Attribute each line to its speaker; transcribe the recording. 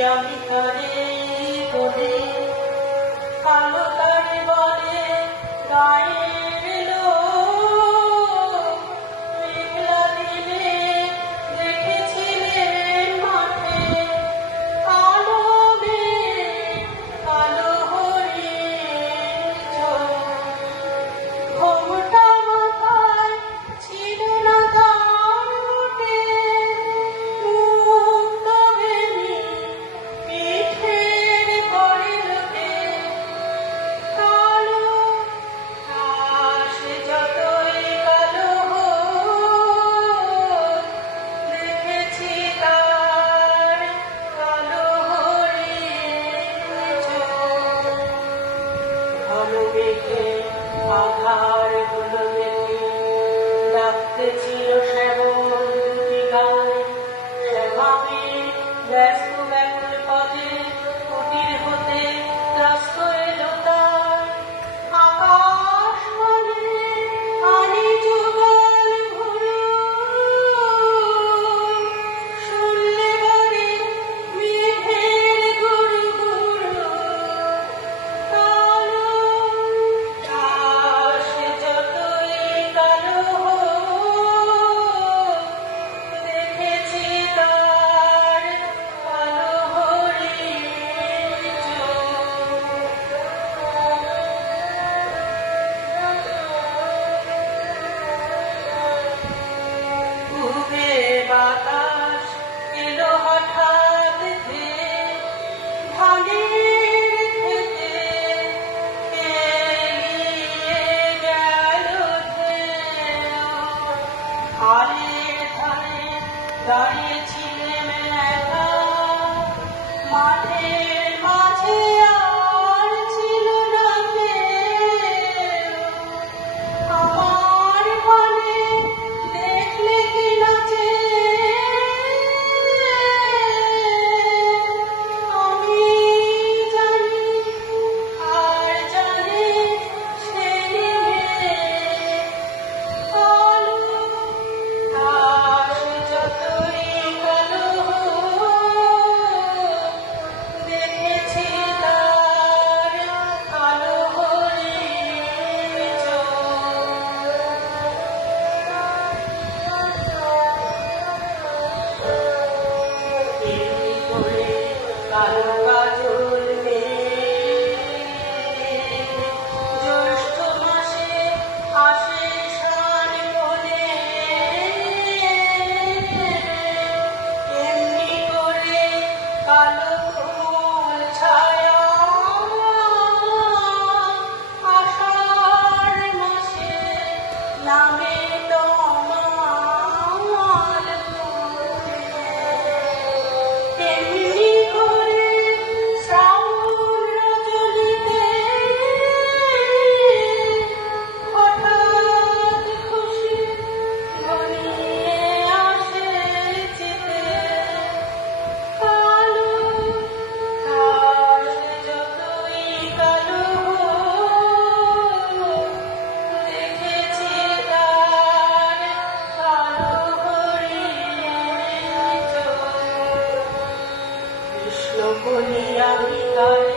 Speaker 1: yang ikhlas. দাঁড়িয়েছিলেন মেলা মাঠের God.